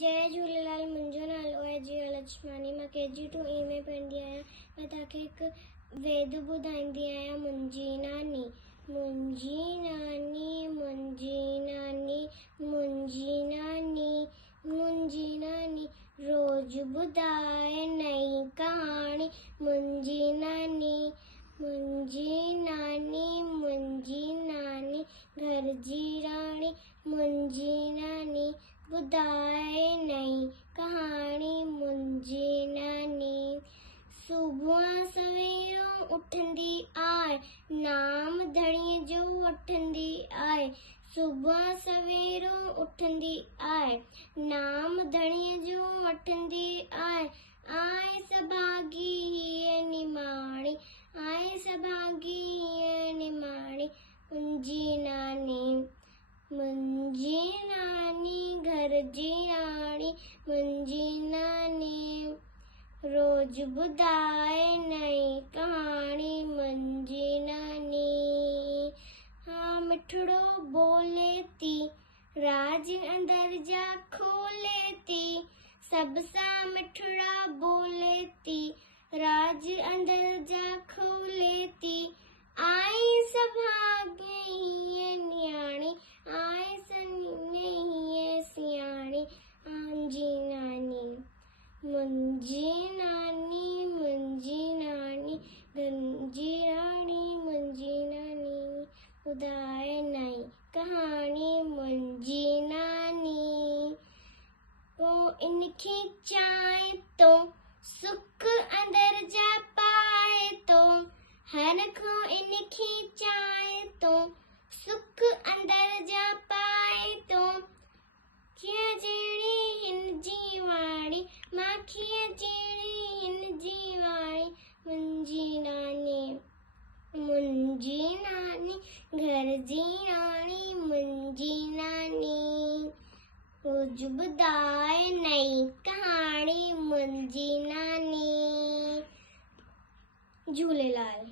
जय झूलेलाल। मुंहिंजो नालो आहे जिया लछवानी। मां KG 2E में पढ़ंदी आहियां। मां तव्हांखे हिकु वेद ॿुधाईंदी आहियां। मुंहिंजी नानी मुंहिंजी नानी मुंहिंजी नानी मुंहिंजी नानी मुंहिंजी नानी रोज़ ॿुधाए नई कहाणी। मुंहिंजी नानी मुंहिंजी नानी मुंहिंजी नानी घर जी राणी। मुंहिंजी नानी ॿुधाए नई कहाणी। मुंहिंजी नानी सुबुह सवेरो उथंदी आहे, नाम धणीअ जो वठंदी आहे। सुबुह सवेरो उथंदी आहे, नाम धणीअ जो वठंदी आहे। आए सभागी हीअ निमाणी, आए सभागी हीअ निमाणी। मुंहिंजी नानी मुंहिंजी नानी घर जी राणी। मुंहिंजी नानी रोज़ ॿुधाए नई कहाणी। मुंहिंजी नानी हाँ मिठड़ो बोले थी, राज अंदर जा खोले थी। सब सां मिठड़ा बोले थी, राज अंदर जा खोले थी। आई सभागे हीअ न्याणी, आए सने हीअ सियाणी। मुंहिंजी नानी मुंहिंजी नानी मुंहिंजी नानी गंजी राणी। मुंहिंजी नानी ॿुधाए नई कहाणी। मुंहिंजी नानी पोइ इनखे चाहे तो सुख अंदर जा पाए तो। हर को इनखे चाहे तो सुख अंदर जा पाए तो। कीअं जहिड़ी हिन जी वाणी, माखीअ जहिड़ी हिन जी वाणी। मुंहिंजी नानी मुंहिंजी नानी घर जी राणी। मुंहिंजी नानी रोज़ ॿुधाए नई कहाणी। मुंहिंजी नानी। झूलेलाल।